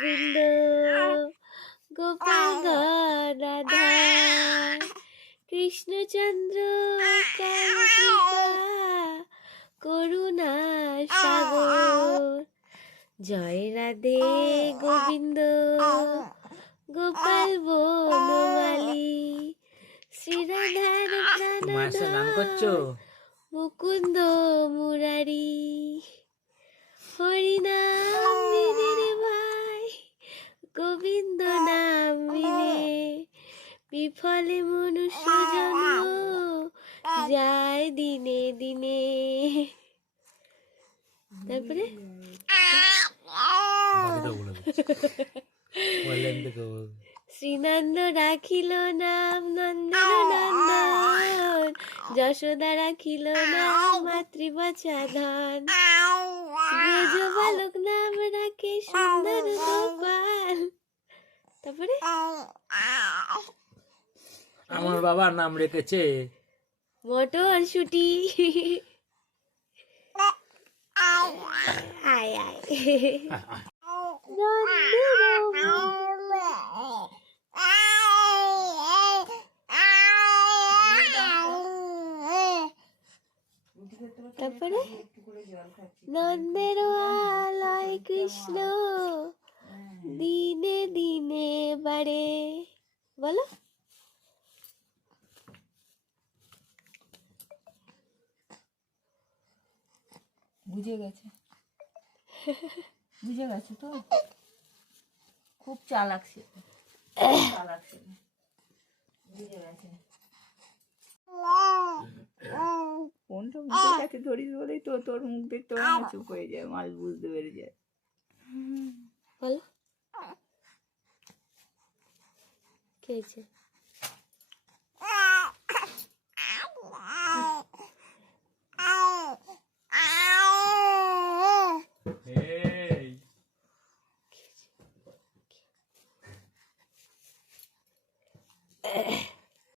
গোবিন্দ গোপাল রাধা কৃষ্ণচন্দ্র করুণা সাগর। জয় রাধে গোবিন্দ গোপাল বনমালী। শ্রীরাধার প্রাণনাথ মুকুন্দ মুরারি। বিফলে মনুষ্য জন্ম যায় দিনে দিনে। তারপরে? শ্রীনন্দ রাখিল নাম নন্দন নন্দন। যশোদা রাখিল নাম মাতৃবচাধন ব্রজ বালক নাম রাখে সুন্দর গোপাল তারপরে আমার বাবার নাম রেখেছে। মটর শুটি আয় আয় তারপরে? নন্দের আলয় কৃষ্ণ। দিনে দিনে বাড়ে। বলো। বুঝে গেছে। বুঝে গেছে তো? খুব চালাক সে। চালাক সে। বুঝে গেছে। মুখের কাছে ধরিস বলেই তো তোর মুখ দেখতে চুপ হয়ে যায় মাছ বুঝতে পেরে যায়। বলো। কি Ugh.